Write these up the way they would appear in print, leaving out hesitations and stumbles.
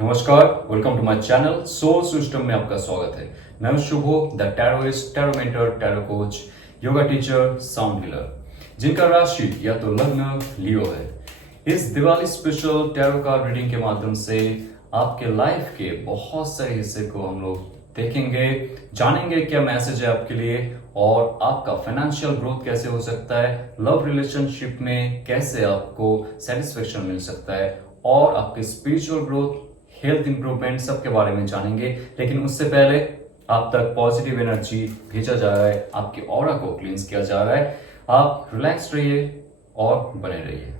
नमस्कार, welcome to my channel soul system में आपका स्वागत है। मैं हूं Shubho, the tarotist, tarot mentor, tarot coach, yoga teacher, sound healer, जिनका राशि या तो लग्न लियो है। इस Diwali special tarot card reading के माध्यम से आपके लाइफ के बहुत सारे हिस्से को हम लोग देखेंगे, जानेंगे क्या मैसेज है आपके लिए और आपका फाइनेंशियल ग्रोथ कैसे हो सकता है, लव रिलेशनशिप में कैसे आपको सेटिस्फेक्शन मिल सकता है और आपके स्पिरिचुअल ग्रोथ, हेल्थ इंप्रूवमेंट सबके बारे में जानेंगे। लेकिन उससे पहले आप तक पॉजिटिव एनर्जी भेजा जा रहा है, आपके ऑरा को क्लींस किया जा रहा है। आप रिलैक्स रहिए और बने रहिए।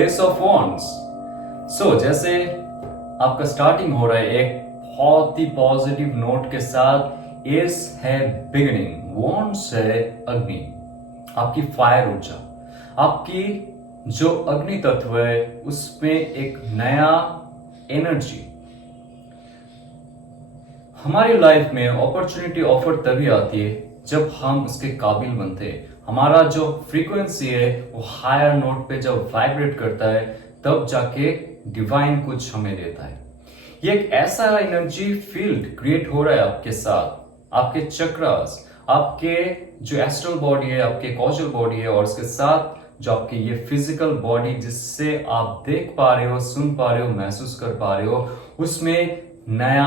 S of wands. सो जैसे आपका स्टार्टिंग हो रहा है एक बहुत ही पॉजिटिव नोट के साथ। एस है बिगिनिंग, वॉन्ड्स है अग्नि, आपकी फायर ऊर्जा, आपकी जो अग्नि तत्व है उसमें एक नया एनर्जी। हमारी लाइफ में अपॉर्चुनिटी ऑफर तभी आती है जब हम उसके काबिल बनते हैं। हमारा जो फ्रीक्वेंसी है वो हायर नोट पे जब वाइब्रेट करता है तब जाके डिवाइन कुछ हमें देता है। ये एक ऐसा एनर्जी फील्ड क्रिएट हो रहा है आपके साथ, आपके चक्रास, आपके जो एस्ट्रल बॉडी है, आपके कॉजल बॉडी है और उसके साथ जो आपकी ये फिजिकल बॉडी जिससे आप देख पा रहे हो, सुन पा रहे हो, महसूस कर पा रहे हो, उसमें नया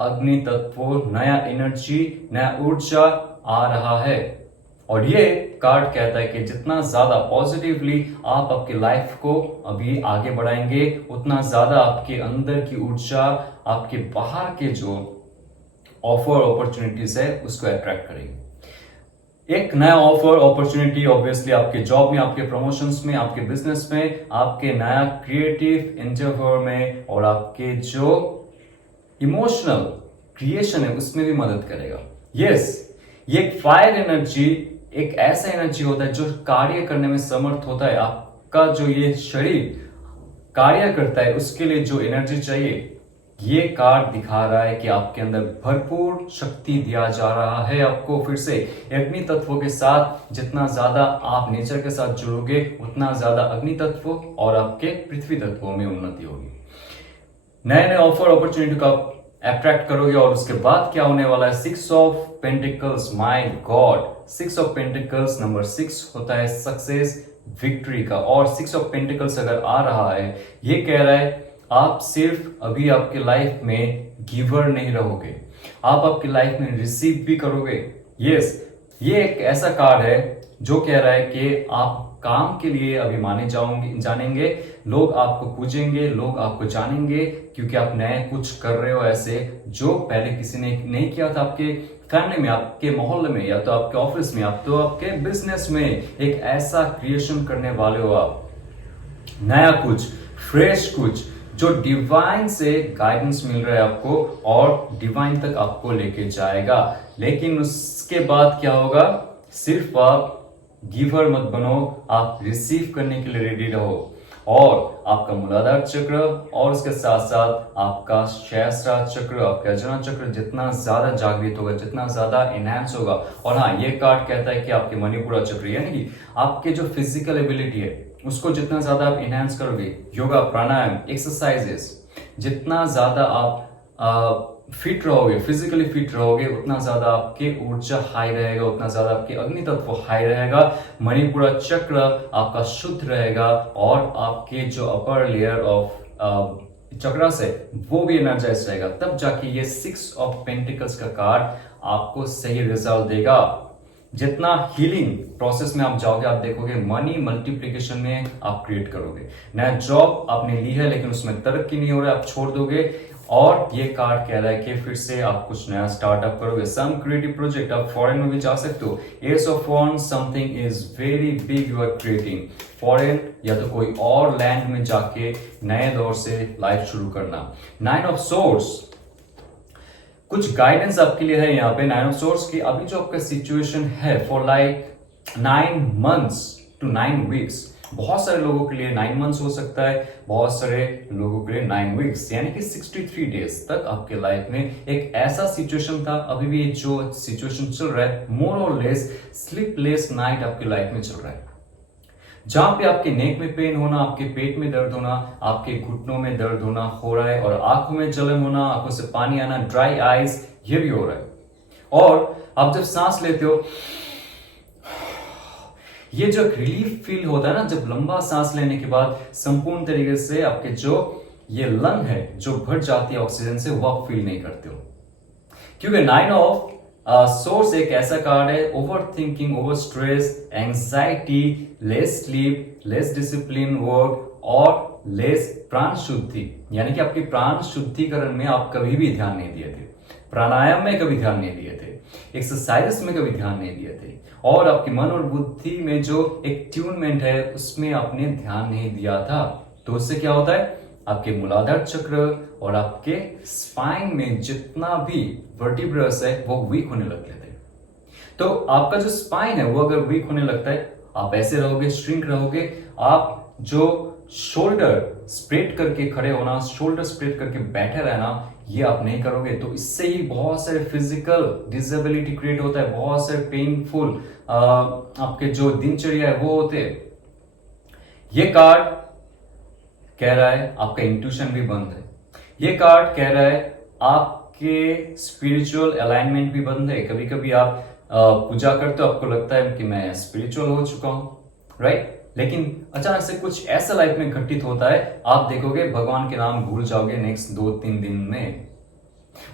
अग्नि तत्व, नया एनर्जी, नया ऊर्जा आ रहा है। और ये कार्ड कहता है कि जितना ज्यादा पॉजिटिवली आप आपकी लाइफ को अभी आगे बढ़ाएंगे उतना ज्यादा आपके अंदर की ऊर्जा आपके बाहर के जो ऑफर अपॉर्चुनिटीज है उसको अट्रैक्ट करेगी। एक नया ऑफर अपॉर्चुनिटी ऑब्वियसली आपके जॉब में, आपके प्रमोशंस में, आपके बिजनेस में, आपके नया क्रिएटिव एंडेवर में और आपके जो इमोशनल क्रिएशन है उसमें भी मदद करेगा। यस, ये एक फायर एनर्जी एक ऐसा एनर्जी होता है जो कार्य करने में समर्थ होता है। आपका जो ये शरीर कार्य करता है उसके लिए जो एनर्जी चाहिए, ये कार्ड दिखा रहा है कि आपके अंदर भरपूर शक्ति दिया जा रहा है आपको। फिर से अग्नि तत्वों के साथ जितना ज्यादा आप नेचर के साथ जुड़ोगे उतना ज्यादा अग्नि तत्व और आपके पृथ्वी तत्वों में उन्नति होगी। नए नए ऑफर अपॉर्चुनिटी का अट्रैक्ट करोगे और उसके बाद क्या होने वाला है, 6 of pentacles, my God. 6 of pentacles number 6 होता है सक्सेस, विक्ट्री का। और 6 ऑफ पेंटिकल्स अगर आ रहा है, ये कह रहा है आप सिर्फ अभी आपके लाइफ में गिवर नहीं रहोगे, आप आपकी लाइफ में रिसीव भी करोगे। यस, ये एक ऐसा कार्ड है जो कह रहा है कि आप काम के लिए अभी माने जानेंगे, लोग आपको पूजेंगे, लोग आपको जानेंगे क्योंकि आप नए कुछ कर रहे हो ऐसे जो पहले किसी ने नहीं किया था। आपके फैमिली में, आपके मोहल्ले में, या तो आपके ऑफिस में, आप तो आपके बिजनेस में एक ऐसा क्रिएशन करने वाले हो आप, नया कुछ, फ्रेश कुछ जो डिवाइन से गाइडेंस मिल रहा है आपको और डिवाइन तक आपको लेके जाएगा। लेकिन उसके बाद क्या होगा, सिर्फ आप गिवर मत बनो, आप रिसीव करने के लिए रेडी रहो। और आपका मूलाधार चक्र और उसके साथ साथ आपका सहस्त्रार चक्र, आपका अजनन चक्र जितना ज्यादा जागृत होगा, जितना ज्यादा एनहांस होगा। और हाँ, ये कार्ड कहता है कि आपके मणिपुरा चक्र यानी कि आपके जो फिजिकल एबिलिटी है उसको जितना ज्यादा आप एनहांस करोगे, योगा, प्राणायाम, एक्सरसाइजेस, जितना ज्यादा आप फिट रहोगे, फिजिकली फिट रहोगे, उतना ज्यादा आपके ऊर्जा हाई रहेगा, उतना ज्यादा आपके अग्नि तत्व हाई रहेगा, मणिपुरा चक्र आपका शुद्ध रहेगा और आपके जो अपर लेयर ऑफ चक्रास है वो भी एनर्जाइज रहेगा। तब जाके ये 6 ऑफ पेंटिकल्स का कार्ड आपको सही रिजल्ट देगा। जितना हीलिंग प्रोसेस में आप जाओगे आप देखोगे मनी मल्टीप्लिकेशन में आप क्रिएट करोगे। नया जॉब आपने ली है लेकिन उसमें तरक्की नहीं हो रहा है, आप छोड़ दोगे, और ये कार्ड कह रहा है कि फिर से आप कुछ नया स्टार्टअप करोगे, सम क्रिएटिव प्रोजेक्ट, आप फॉरेन में भी जा सकते हो। As of once, something is very big you are creating, foreign या तो कोई और लैंड में जाके नए दौर से लाइफ शुरू करना। नाइन ऑफ सोर्स, कुछ गाइडेंस आपके लिए है यहाँ पे। नाइन ऑफ सोर्स की अभी जो आपका सिचुएशन है for like 9 months to 9 weeks, बहुत सारे लोगों के लिए 9 months हो सकता है, बहुत सारे लोगों के लिए 9 weeks, यानी कि 63 days तक आपके लाइफ में एक ऐसा सिचुएशन था। अभी भी जो सिचुएशन चल रहा है मोर और लेस स्लीपलेस नाइट आपकी लाइफ में चल रहा है, जहां पे आपके नेक में पेन होना, आपके पेट में दर्द होना, आपके घुटनों में दर्द होना हो रहा है, और आंखों में जलन होना, आंखों से पानी आना, ड्राई आईज, ये भी हो रहा है। और आप जब सांस लेते हो, ये जो रिलीफ फील होता है ना, जब लंबा सांस लेने के बाद संपूर्ण तरीके से आपके जो ये लंग है जो भर जाती है ऑक्सीजन से, वो आप फील नहीं करते हो, क्योंकि 9 ऑफ सोर्स एक ऐसा कार्ड है, over thinking, over stress, anxiety, less sleep, less discipline work और लेस प्राण शुद्धि, यानी कि आपकी प्राण शुद्धिकरण में आप कभी भी ध्यान नहीं दिए थे, प्राणायाम में कभी ध्यान नहीं दिए थे, एक्सरसाइजेस में कभी ध्यान नहीं दिए थे, और आपके मन और बुद्धि में जो एक ट्यूनमेंट है उसमें आपने ध्यान नहीं दिया था। तो उससे क्या होता है, आपके मूलाधार चक्र और आपके स्पाइन में जितना भी वर्टिब्रस है वो वीक होने लग जाते हैं। तो आपका जो स्पाइन है वो अगर वीक होने लगता है, आप ऐसे रहोगे, श्रिंक रहोगे, आप जो शोल्डर स्प्रेड करके खड़े होना, शोल्डर स्प्रेड करके बैठे रहना, ये आप नहीं करोगे। तो इससे ही बहुत सारे फिजिकल डिसेबिलिटी क्रिएट होता है, बहुत सारे पेनफुल आपके जो दिनचर्या है वो होते हैं। ये कार्ड कह रहा है आपका इंट्यूशन भी बंद है, ये कार्ड कह रहा है आपके स्पिरिचुअल अलाइनमेंट भी बंद है। कभी कभी आप पूजा करते हो, आपको लगता है कि मैं स्पिरिचुअल हो चुका हूं, राइट, लेकिन अचानक से कुछ ऐसा लाइफ में घटित होता है, आप देखोगे भगवान के नाम भूल जाओगे नेक्स्ट 2-3 दिन में,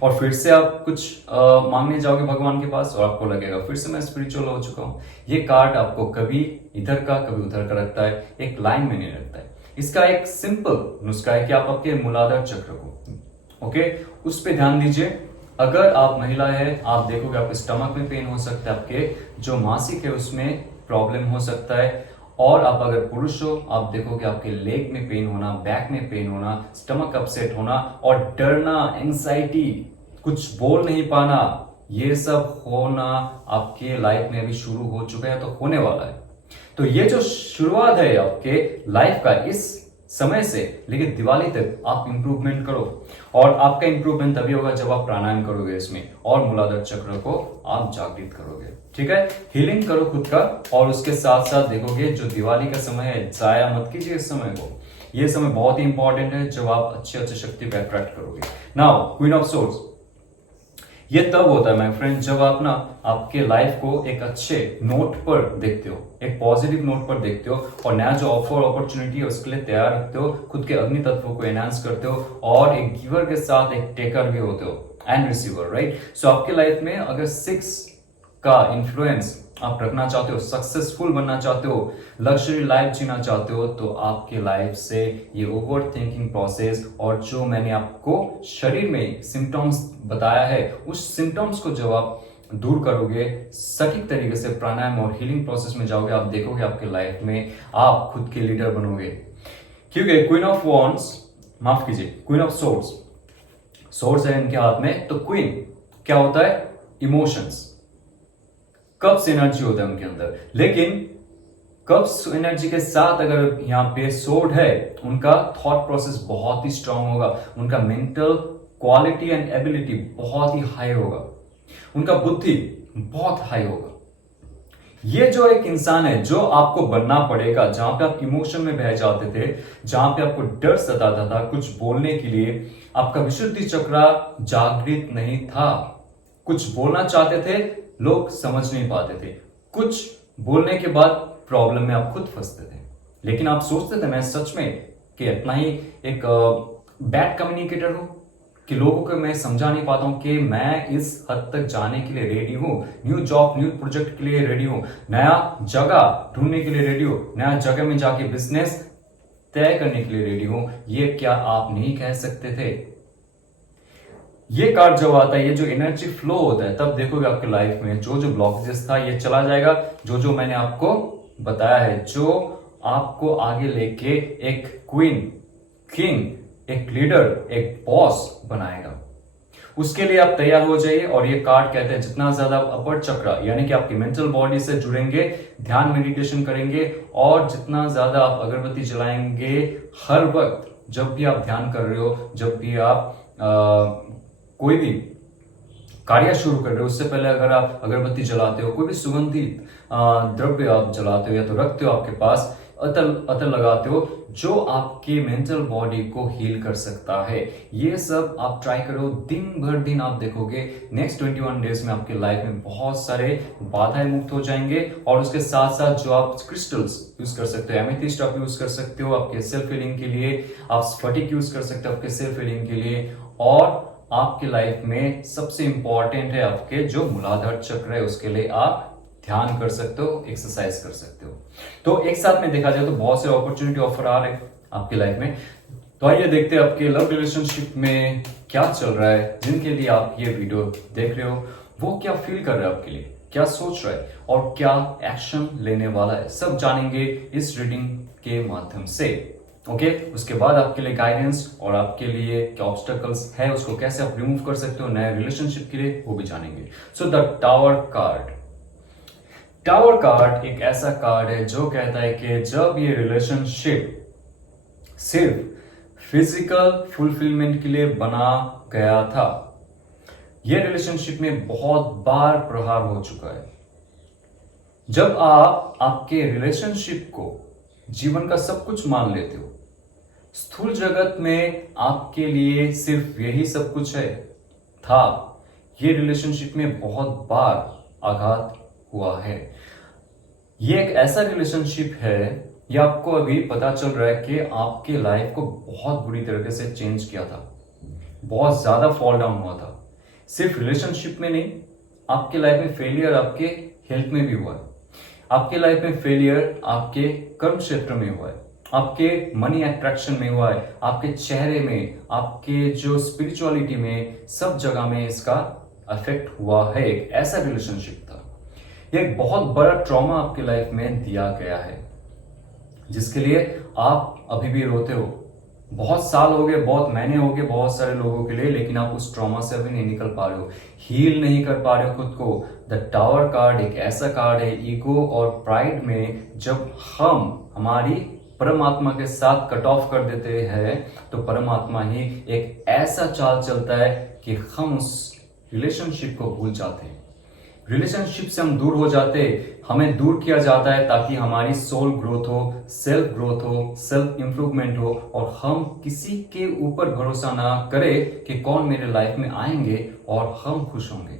और फिर से आप कुछ मांगने जाओगे भगवान के पास और आपको लगेगा फिर से मैं स्पिरिचुअल हो चुका हूं। ये कार्ड आपको कभी इधर का कभी उधर का रखता है, एक लाइन में नहीं रखता है। इसका एक सिंपल नुस्खा है कि आप आपके मूलाधार चक्र को, ओके, उस पर ध्यान दीजिए। अगर आप महिला है, आप देखोगे आपके स्टमक में पेन हो सकता है, आपके जो मासिक है उसमें प्रॉब्लम हो सकता है, और आप अगर पुरुष हो आप देखोगे आपके लेग में पेन होना, बैक में पेन होना, स्टमक अपसेट होना, और डरना, एंजाइटी, कुछ बोल नहीं पाना, ये सब होना आपके लाइफ में अभी शुरू हो चुका है, तो होने वाला है। तो ये जो शुरुआत है आपके लाइफ का इस समय से लेकिन दिवाली तक आप इंप्रूवमेंट करो, और आपका इंप्रूवमेंट तभी होगा जब आप प्राणायाम करोगे इसमें, और मूलाधार चक्र को आप जागृत करोगे, ठीक है। हीलिंग करो खुद का, और उसके साथ साथ देखोगे जो दिवाली का समय है, जाया मत कीजिए इस समय को, ये समय बहुत ही इंपॉर्टेंट है जब आप अच्छे अच्छे शक्ति को अट्रैक्ट करोगे। नाउ क्वीन ऑफ सोर्स, ये तब होता है माय फ्रेंड जब आप ना आपके लाइफ को एक अच्छे नोट पर देखते हो, एक पॉजिटिव नोट पर देखते हो, और नया जो ऑफर अपॉर्चुनिटी है उसके लिए तैयार रखते हो, खुद के अग्नि तत्वों को एनहांस करते हो, और एक गिवर के साथ एक टेकर भी होते हो एंड रिसीवर, राइट। सो आपके लाइफ में अगर 6 का इन्फ्लुएंस आप रखना चाहते हो, सक्सेसफुल बनना चाहते हो, लग्जरी लाइफ जीना चाहते हो, तो आपके लाइफ से ये ओवर थिंकिंग प्रोसेस और जो मैंने आपको शरीर में सिम्टम्स बताया है उस सिम्टम्स को जब आप दूर करोगे, सटीक तरीके से प्राणायाम और हीलिंग प्रोसेस में जाओगे, आप देखोगे आपके लाइफ में आप खुद के लीडर बनोगे। क्योंकि क्वीन ऑफ वॉन्ड्स, माफ कीजिए, क्वीन ऑफ सोर्स, सोर्स है इनके हाथ में, तो क्वीन क्या होता है, इमोशंस, कब्स एनर्जी होता है उनके अंदर, लेकिन कब्स एनर्जी के साथ अगर यहाँ पे सोर्ड है, उनका थॉट प्रोसेस बहुत ही स्ट्रांग होगा, उनका मेंटल क्वालिटी एंड एबिलिटी बहुत ही हाई होगा, उनका बुद्धि बहुत हाई होगा। ये जो एक इंसान है जो आपको बनना पड़ेगा, जहां पे आप इमोशन में बह जाते थे, जहां पे आपको डर सताता था कुछ बोलने के लिए, आपका विशुद्धि चक्र जागृत नहीं था, कुछ बोलना चाहते थे लोग समझ नहीं पाते थे, कुछ बोलने के बाद प्रॉब्लम में आप खुद फंसते थे, लेकिन आप सोचते थे मैं सच में कि इतना ही एक बैड कम्युनिकेटर हूं, कि लोगों को मैं समझा नहीं पाता हूं कि मैं इस हद तक जाने के लिए रेडी हूं, न्यू जॉब न्यू प्रोजेक्ट के लिए रेडी हूं, नया जगह ढूंढने के लिए रेडी हूं, नया जगह में जाके बिजनेस तय करने के लिए रेडी हूं। ये क्या आप नहीं कह सकते थे? ये कार्ड जब आता है, ये जो एनर्जी फ्लो होता है, तब देखोगे आपके लाइफ में जो जो ब्लॉकेजेस था ये चला जाएगा। जो जो मैंने आपको बताया है, जो आपको आगे लेके एक क्वीन, किंग, एक लीडर, एक बॉस बनाएगा, उसके लिए आप तैयार हो जाइए। और ये कार्ड कहते हैं जितना ज्यादा अपर चक्र यानी कि आपकी मेंटल बॉडी से जुड़ेंगे, ध्यान मेडिटेशन करेंगे, और जितना ज्यादा आप अगरबत्ती जलाएंगे हर वक्त, जब भी आप ध्यान कर रहे हो, जब भी आप कोई भी कार्य शुरू कर रहे हो, उससे पहले अगर आप अगरबत्ती जलाते हो, कोई भी सुगंधित द्रव्य आप जलाते हो या तो रखते हो आपके पास, अतर लगाते हो, जो आपके मेंटल बॉडी को हील कर सकता है, ये सब आप ट्राई करो। दिन भर दिन आप देखोगे नेक्स्ट 21 डेज में आपके लाइफ में बहुत सारे बाधाएं मुक्त हो जाएंगे। और उसके साथ साथ जो आप क्रिस्टल्स यूज कर सकते हो, एमेथिस्ट आप यूज कर सकते हो आपके सेल्फ हीलिंग के लिए, आप स्फटिक यूज कर सकते हो आपके सेल्फ हीलिंग के लिए, और आपकी लाइफ में सबसे इंपॉर्टेंट है आपके जो मूलाधार चक्र है, उसके लिए आप ध्यान कर सकते हो, एक्सरसाइज कर सकते हो। तो एक साथ में देखा जाए तो बहुत से अपॉर्चुनिटी ऑफर आ रहे हैं आपकी लाइफ में। तो आइए देखते हैं आपके लव रिलेशनशिप में क्या चल रहा है। जिनके लिए आप ये वीडियो देख रहे हो वो क्या फील कर रहा है आपके लिए, क्या सोच रहा है और क्या एक्शन लेने वाला है, सब जानेंगे इस रीडिंग के माध्यम से। ओके, उसके बाद आपके लिए गाइडेंस और आपके लिए क्या ऑब्स्टेकल्स है, उसको कैसे आप रिमूव कर सकते हो नए रिलेशनशिप के लिए, वो भी जानेंगे। So the tower card. Tower card एक ऐसा कार्ड है जो कहता है कि जब ये रिलेशनशिप सिर्फ फिजिकल फुलफिलमेंट के लिए बना गया था, ये रिलेशनशिप में बहुत बार प्रहार हो चुका है। जब आप आपके रिलेशनशिप को जीवन का सब कुछ मान लेते हो, स्थूल जगत में आपके लिए सिर्फ यही सब कुछ है था, ये रिलेशनशिप में बहुत बार आघात हुआ है। ये एक ऐसा रिलेशनशिप है, ये आपको अभी पता चल रहा है कि आपके लाइफ को बहुत बुरी तरीके से चेंज किया था, बहुत ज्यादा फॉल डाउन हुआ था। सिर्फ रिलेशनशिप में नहीं, आपके लाइफ में फेलियर आपके हेल्थ में भी हुआ है, आपके लाइफ में फेलियर आपके कर्म क्षेत्र में हुआ है, आपके मनी अट्रैक्शन में हुआ है, आपके चेहरे में, आपके जो स्पिरिचुअलिटी में, सब जगह में इसका इफेक्ट हुआ है। एक ऐसा रिलेशनशिप था, ये एक बहुत बड़ा ट्रॉमा आपके लाइफ में दिया गया है, जिसके लिए आप अभी भी रोते हो। बहुत साल हो गए, बहुत महीने हो गए बहुत सारे लोगों के लिए, लेकिन आप उस ट्रॉमा से अभी नहीं निकल पा रहे हो, हील नहीं कर पा रहे हो खुद को। द टावर कार्ड एक ऐसा कार्ड है, ईगो और प्राइड में जब हम हमारी परमात्मा के साथ कट ऑफ कर देते हैं, तो परमात्मा ही एक ऐसा चाल चलता है कि हम उस रिलेशनशिप को भूल जाते हैं, रिलेशनशिप से हम दूर हो जाते, हमें दूर किया जाता है ताकि हमारी सोल ग्रोथ हो, सेल्फ ग्रोथ हो, सेल्फ इंप्रूवमेंट हो, और हम किसी के ऊपर भरोसा ना करें कि कौन मेरे लाइफ में आएंगे और हम खुश होंगे।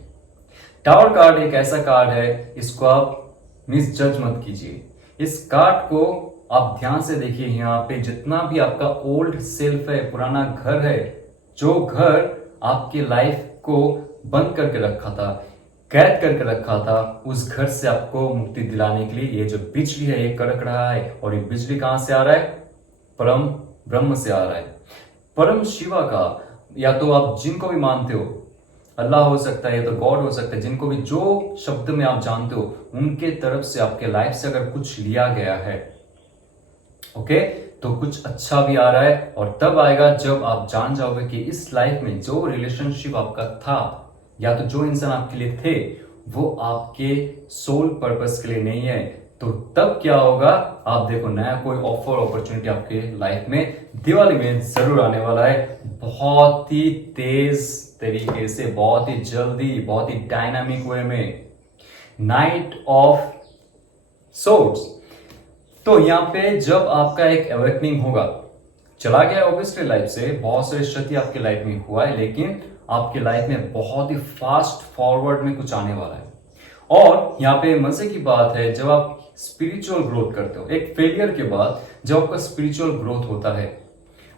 टावर कार्ड एक ऐसा कार्ड है, इसको आप मिस जज मत कीजिए। इस कार्ड को आप ध्यान से देखिए। यहाँ पे जितना भी आपका ओल्ड सेल्फ है, पुराना घर है, जो घर आपके लाइफ को बंद करके रखा था, कैद करके रखा था, उस घर से आपको मुक्ति दिलाने के लिए ये जो बिजली है ये कड़क रहा है। और ये बिजली कहां से आ रहा है? परम ब्रह्म से आ रहा है, परम शिवा का, या तो आप जिनको भी मानते हो, अल्लाह हो सकता है या तो गॉड हो सकता है, जिनको भी जो शब्द में आप जानते हो, उनके तरफ से आपके लाइफ से अगर कुछ लिया गया है, ओके, तो कुछ अच्छा भी आ रहा है। और तब आएगा जब आप जान जाओगे कि इस लाइफ में जो रिलेशनशिप आपका था, या तो जो इंसान आपके लिए थे, वो आपके सोल पर्पस के लिए नहीं है। तो तब क्या होगा, आप देखो नया कोई ऑफर अपॉर्चुनिटी आपके लाइफ में दिवाली में जरूर आने वाला है, बहुत ही तेज तरीके से, बहुत ही जल्दी, बहुत ही डायनामिक वे में। Night of swords. तो यहाँ पे जब आपका एक अवेकनिंग होगा, चला गया ऑब्वियसली लाइफ से, बहुत सारे क्षति आपके लाइफ में हुआ है, लेकिन आपके लाइफ में बहुत ही फास्ट फॉरवर्ड में कुछ आने वाला है। और यहाँ पे मजे की बात है, जब आप स्पिरिचुअल ग्रोथ करते हो, एक फेलियर के बाद जब आपका स्पिरिचुअल ग्रोथ होता है,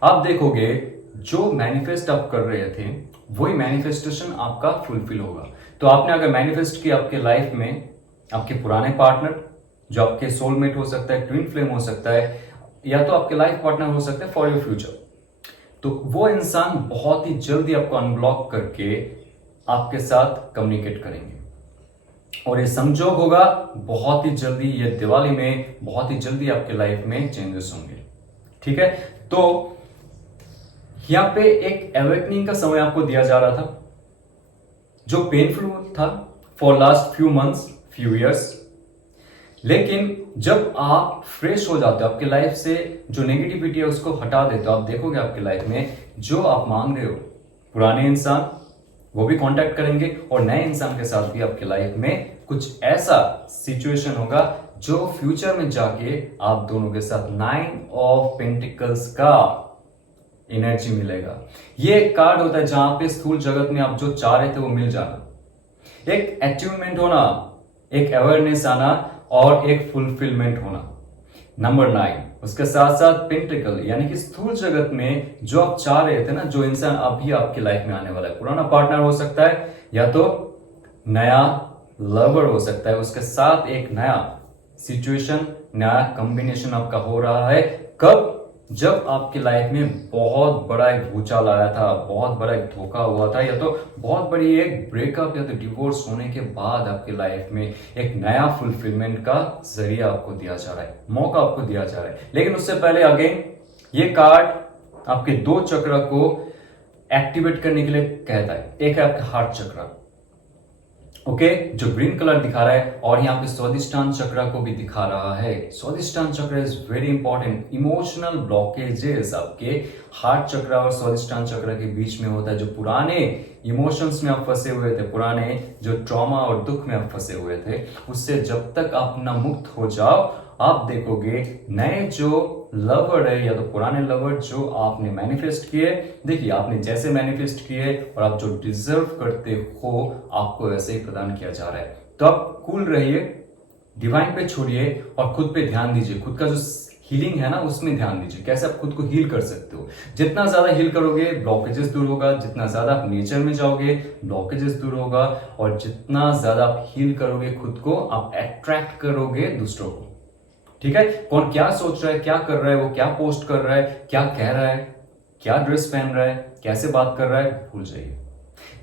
आप देखोगे जो मैनिफेस्ट आप कर रहे थे वही मैनिफेस्टेशन आपका फुलफिल होगा। तो आपने अगर मैनिफेस्ट किया आपके लाइफ में आपके पुराने पार्टनर, जो आपके सोलमेट हो सकता है, ट्विन फ्लेम हो सकता है, या तो आपके लाइफ पार्टनर हो सकता है फॉर योर फ्यूचर, तो वो इंसान बहुत ही जल्दी आपको अनब्लॉक करके आपके साथ कम्युनिकेट करेंगे और ये संजोग होगा बहुत ही जल्दी, ये दिवाली में बहुत ही जल्दी आपके लाइफ में चेंजेस होंगे। ठीक है, तो यहां पे एक अवेकनिंग का समय आपको दिया जा रहा था जो पेनफुल था for last few months, few years. लेकिन जब आप फ्रेश हो जाते हो, आपके लाइफ से जो नेगेटिविटी है उसको हटा देते हो, आप देखोगे आपके लाइफ में जो आप मांग रहे हो, पुराने इंसान वो भी कांटेक्ट करेंगे और नए इंसान के साथ भी आपके लाइफ में कुछ ऐसा सिचुएशन होगा जो फ्यूचर में जाके आप दोनों के साथ 9 ऑफ पेंटिकल्स का एनर्जी मिलेगा। ये एक कार्ड होता है जहां पे स्थूल जगत में आप जो चाह रहे थे वो मिल जाना, एक अचीवमेंट होना, एक अवेयरनेस आना और एक फुलफिलमेंट होना। नंबर 9 उसके साथ साथ पेंटिकल यानी कि स्थूल जगत में जो आप चाह रहे थे ना, जो इंसान अभी आपकी लाइफ में आने वाला है, पुराना पार्टनर हो सकता है या तो नया लवर हो सकता है, उसके साथ एक नया सिचुएशन, नया कॉम्बिनेशन आपका हो रहा है। कब? जब आपकी लाइफ में बहुत बड़ा एक भूचाल आया था, बहुत बड़ा एक धोखा हुआ था, या तो बहुत बड़ी एक ब्रेकअप या तो डिवोर्स होने के बाद आपकी लाइफ में एक नया फुलफिलमेंट का जरिया आपको दिया जा रहा है, मौका आपको दिया जा रहा है। लेकिन उससे पहले अगेन ये कार्ड आपके 2 चक्र को एक्टिवेट करने के लिए कहता है। एक है आपका हार्ट चक्र, ओके, जो ग्रीन कलर दिखा रहा है, और यहाँ पे स्वादिष्टान चक्र को भी दिखा रहा है। स्वादिष्टान चक्र is very important. Emotional blockages आपके हार्ट चक्र और स्वादिष्टान चक्र के बीच में होता है। जो पुराने इमोशंस में आप फंसे हुए थे, पुराने जो ट्रॉमा और दुख में आप फंसे हुए थे, उससे जब तक आप ना मुक्त हो जाओ, आप देखोगे नए जो लवर है या तो पुराने लवर जो आपने मैनिफेस्ट किए, देखिए आपने जैसे मैनिफेस्ट किए और आप जो डिजर्व करते हो आपको वैसे ही प्रदान किया जा रहा है। तो आप कूल रहिए, डिवाइन पे छोड़िए और खुद पे ध्यान दीजिए। खुद का जो हीलिंग है ना उसमें ध्यान दीजिए, कैसे आप खुद को हील कर सकते हो। जितना ज्यादा हील करोगे ब्लॉकेजेस दूर होगा, जितना ज्यादा आप नेचर में जाओगे ब्लॉकेजेस दूर होगा, और जितना ज्यादा आप हील करोगे खुद को, आप अट्रैक्ट करोगे दूसरों को। ठीक है, कौन क्या सोच रहा है, क्या कर रहा है, वो क्या पोस्ट कर रहा है, क्या कह रहा है, क्या ड्रेस पहन रहा है, कैसे बात कर रहा है, भूल जाइए।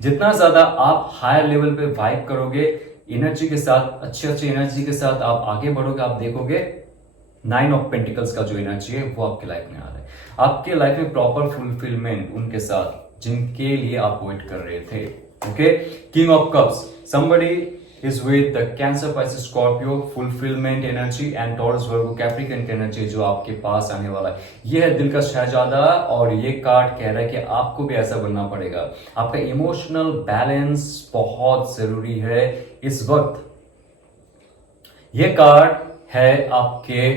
जितना ज्यादा आप हायर लेवल पे वाइब करोगे, एनर्जी के साथ, अच्छी अच्छी एनर्जी के साथ आप आगे बढ़ोगे, आप देखोगे 9 ऑफ पेंटिकल्स का जो एनर्जी है वो आपके लाइफ में आ रहा है। आपके लाइफ में प्रॉपर फुलफिलमेंट उनके साथ जिनके लिए आप वेट कर रहे थे। Okay, king of cups, somebody is with the Cancer, Pisces, Scorpio, fulfillment energy and Taurus, Virgo, Capricorn की एनर्जी जो आपके पास आने वाला है। ये है दिल का शहजादा, और ये कार्ड कह रहा है कि आपको भी ऐसा बनना पड़ेगा। आपका इमोशनल बैलेंस बहुत जरूरी है इस वक्त। ये कार्ड है आपके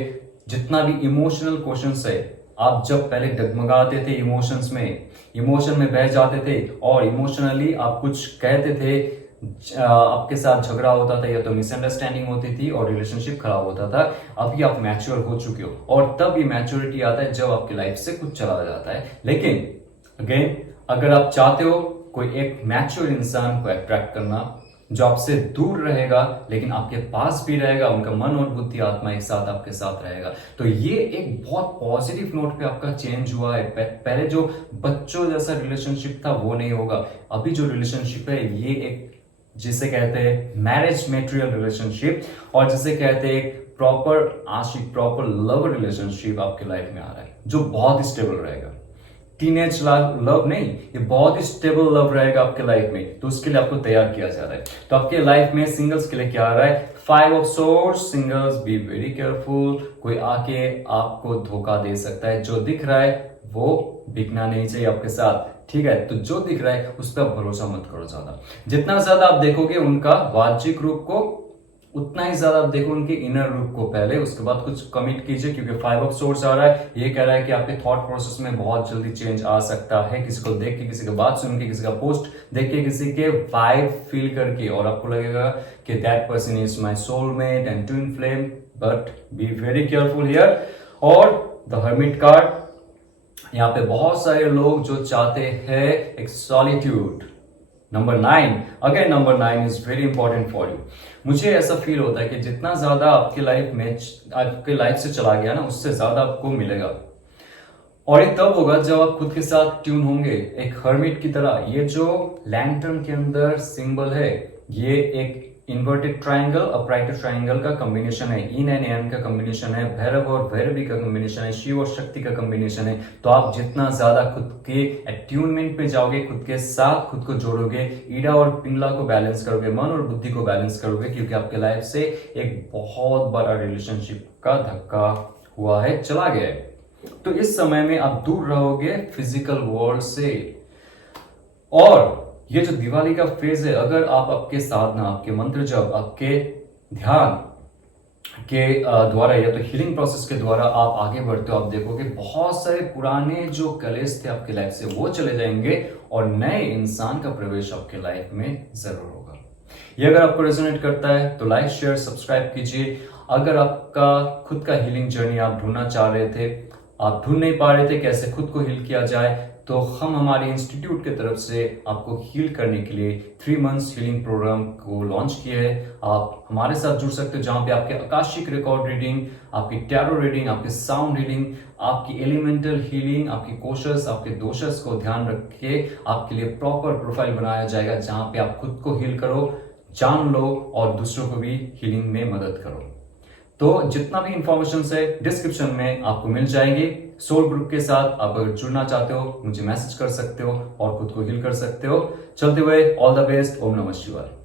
जितना भी इमोशनल क्वेश्चंस है, आप जब पहले डगमगाते थे इमोशंस में, इमोशन में बह जाते थे और इमोशनली आप कुछ कहते थे, आपके साथ झगड़ा होता था या तो मिसअंडरस्टैंडिंग होती थी और रिलेशनशिप खराब होता था। अभी आप मैच्योर हो चुके हो और तब ये मैच्योरिटी आता है जब आपकी लाइफ से कुछ चला जाता है। लेकिन अगेन अगर आप चाहते हो कोई एक मैच्योर इंसान को अट्रैक्ट करना जो आपसे दूर रहेगा लेकिन आपके पास भी रहेगा, उनका मन और बुद्धि आत्मा एक साथ आपके साथ रहेगा, तो ये एक बहुत पॉजिटिव नोट पे आपका चेंज हुआ है। पहले जो बच्चों जैसा रिलेशनशिप था वो नहीं होगा। अभी जो रिलेशनशिप है ये एक जिसे कहते हैं मैरिज मेटेरियल रिलेशनशिप, और जिसे कहते हैं एक प्रॉपर आशिक, प्रॉपर लव रिलेशनशिप आपके लाइफ में आ रहा है जो बहुत स्टेबल रहेगा। टीनेज लव नहीं, ये बहुत स्टेबल लव रहेगा आपके लाइफ में, तो उसके लिए आपको तैयार किया जा रहा है। तो आपके लाइफ में सिंगल्स के लिए क्या आ रहा है? 5 of swords, singles be very careful. कोई आके आपको धोखा दे सकता है, जो दिख रहा है वो बिकना नहीं चाहिए आपके साथ। ठीक है, तो जो दिख रहा है उस पर भरोसा मत करो ज्यादा। जितना ज्यादा आप देखोगे उनका वाचिक रूप को, उतना ही ज्यादा आप देखो उनके इनर रूप को पहले, उसके बाद कुछ कमिट कीजिए, क्योंकि 5 ऑफ सोर्ड्स आ रहा है। ये कह रहा है कि आपके थॉट प्रोसेस में बहुत जल्दी चेंज आ सकता है, किसी को देख के, किसी की बात सुन के, किसी का पोस्ट देख के, किसी के वाइब फील करके, और आपको लगेगा कि that person is my soulmate and twin flame, but be very careful here. और द हर्मिट कार्ड, यहाँ पे बहुत सारे लोग जो चाहते हैं एक solitude. Number 9, again number 9 is very important for you. मुझे ऐसा फील होता है कि जितना ज्यादा आपके लाइफ से चला गया ना, उससे ज्यादा आपको मिलेगा। और ये तब होगा जब आप खुद के साथ ट्यून होंगे, एक हर्मिट की तरह। ये जो लैंटर्न के अंदर सिंबल है, ये एक इन्वर्टेड ट्राइंगल अपराइट ट्राइंगल का कॉम्बिनेशन है, इन एंड एन का कॉम्बिनेशन है, भैरव और भैरवी का कॉम्बिनेशन है, शिव और शक्ति का कॉम्बिनेशन है। तो आप जितना ज्यादा खुद के अट्यूनमेंट पे जाओगे, खुद के साथ खुद को जोड़ोगे, ईडा और पिंगला को बैलेंस करोगे, मन और बुद्धि को बैलेंस करोगे, क्योंकि आपके लाइफ से एक बहुत बड़ा रिलेशनशिप का धक्का हुआ है, चला गया है। तो इस समय में आप दूर रहोगे फिजिकल वर्ल्ड से। और ये जो दिवाली का फेज है, अगर आप आपके साधना, आपके मंत्र जप, आपके ध्यान के द्वारा या तो हीलिंग प्रोसेस के द्वारा आप आगे बढ़ते हो, आप देखोगे बहुत सारे पुराने जो कलेश थे आपके लाइफ से वो चले जाएंगे और नए इंसान का प्रवेश आपके लाइफ में जरूर होगा। ये अगर आपको रेजोनेट करता है तो लाइक शेयर सब्सक्राइब कीजिए। अगर आपका खुद का हीलिंग जर्नी आप ढूंढना चाह रहे थे, आप ढूंढ नहीं पा रहे थे कैसे खुद को हील किया जाए, तो हम हमारे इंस्टीट्यूट की तरफ से आपको हील करने के लिए 3 मंथ्स हीलिंग प्रोग्राम को लॉन्च किया है। आप हमारे साथ जुड़ सकते हो, जहां पे आपके आकाशिक रिकॉर्ड रीडिंग, आपकी टैरो रीडिंग, आपकी साउंड रीडिंग, आपकी एलिमेंटल हीलिंग, आपकी कोशस, आपके दोषस को ध्यान रख के आपके लिए प्रॉपर प्रोफाइल बनाया जाएगा, जहां पे आप खुद को हील करो, जान लो और दूसरों को भी हीलिंग में मदद करो। तो जितना भी इंफॉर्मेशन है डिस्क्रिप्शन में आपको मिल जाएंगे। सोल ग्रुप के साथ आप अगर जुड़ना चाहते हो, मुझे मैसेज कर सकते हो और खुद को हील कर सकते हो। चलते हुए ऑल द बेस्ट। ओम नमः शिवाय।